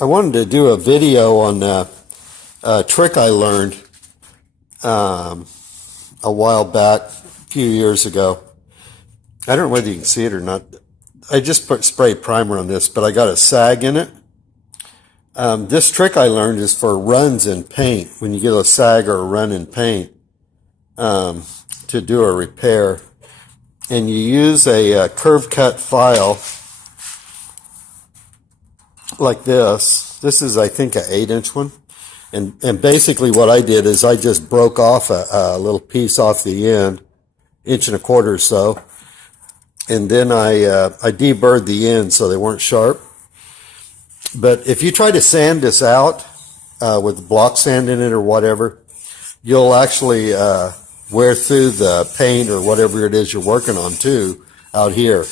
I wanted to do a video on a trick I learned a while back, a few years ago. I don't know whether you can see it or not. I just put spray primer on this, but I got a sag in it. This trick I learned is for runs in paint, when you get a sag or a run in paint, to do a repair. And you use a curve cut file like this. This is, I think, an 8-inch one. And basically what I did is I just broke off a little piece off the end, 1.25 inches or so. And then I deburred the ends so they weren't sharp. But if you try to sand this out with block sand in it or whatever, you'll actually wear through the paint or whatever it is you're working on too out here.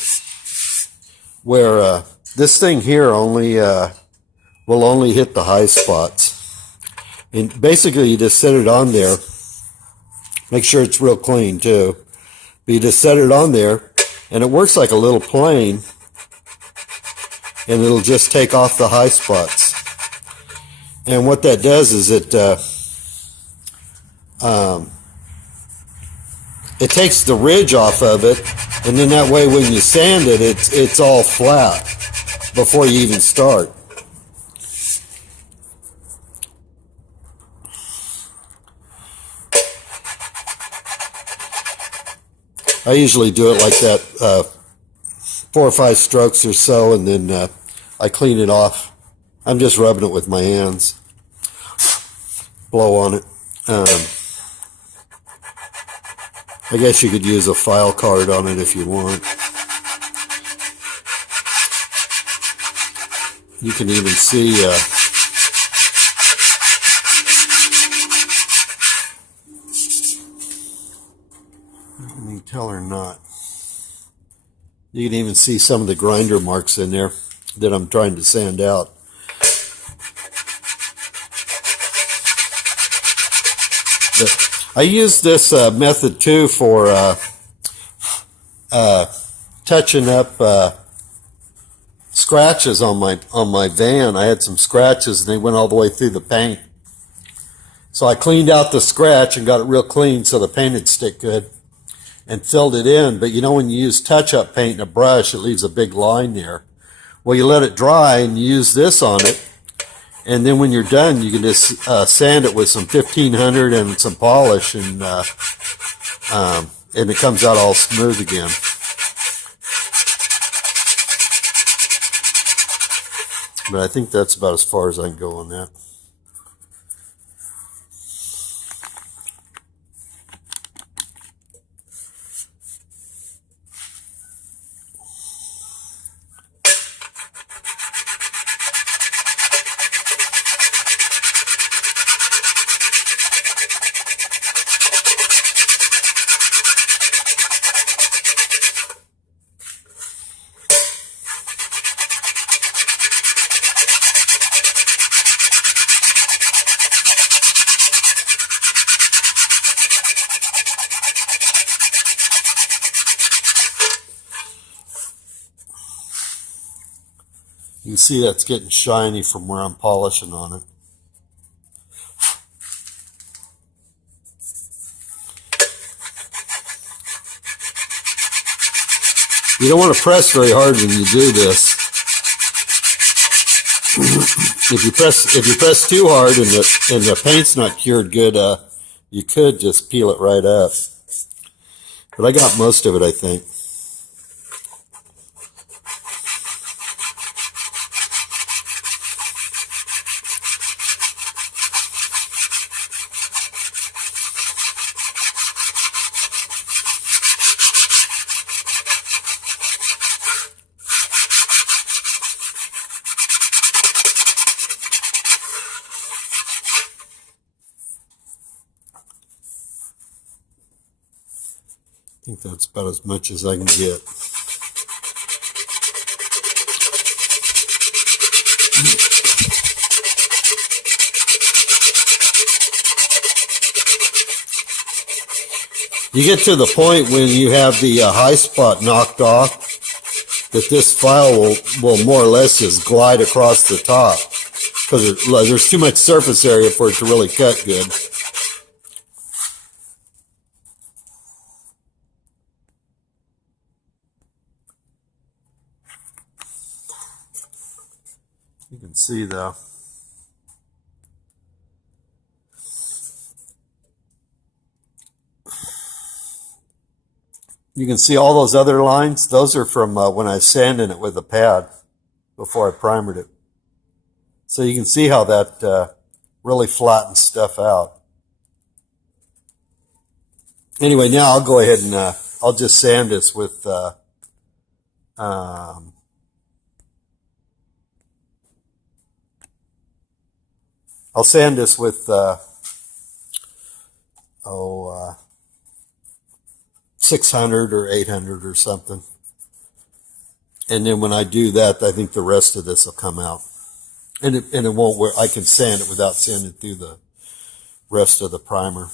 Where this thing here only will only hit the high spots. And basically you just set it on there. Make sure it's real clean too. But you just set it on there and it works like a little plane. And it'll just take off the high spots. And what that does is it takes the ridge off of it, and then that way when you sand it, it's all flat before you even start. I usually do it like that, 4 or 5 strokes or so, and then I clean it off. I'm just rubbing it with my hands. Blow on it. I guess you could use a file card on it if you want. You can even see can you tell or not? You can even see some of the grinder marks in there that I'm trying to sand out. But I use this method too for touching up scratches on my van. I had some scratches and they went all the way through the paint. So I cleaned out the scratch and got it real clean so the paint would stick good and filled it in. But you know, when you use touch-up paint in a brush, it leaves a big line there. Well, you let it dry and you use this on it. And then when you're done, you can just sand it with some 1500 and some polish, and it comes out all smooth again. But I think that's about as far as I can go on that. You can see that's getting shiny from where I'm polishing on it. You don't want to press very hard when you do this. If you press too hard and the paint's not cured good, you could just peel it right up. But I got most of it, I think. I think that's about as much as I can get. You get to the point when you have the high spot knocked off, that this file will more or less just glide across the top. because there's too much surface area for it to really cut good. You can see though. You can see all those other lines. Those are from when I was sanding it with a pad before I primered it. So you can see how that really flattens stuff out. Anyway, now I'll go ahead and I'll just sand this with I'll sand this with 600 or 800 or something. And then when I do that, I think the rest of this will come out. And it won't work. I can sand it without sanding through the rest of the primer.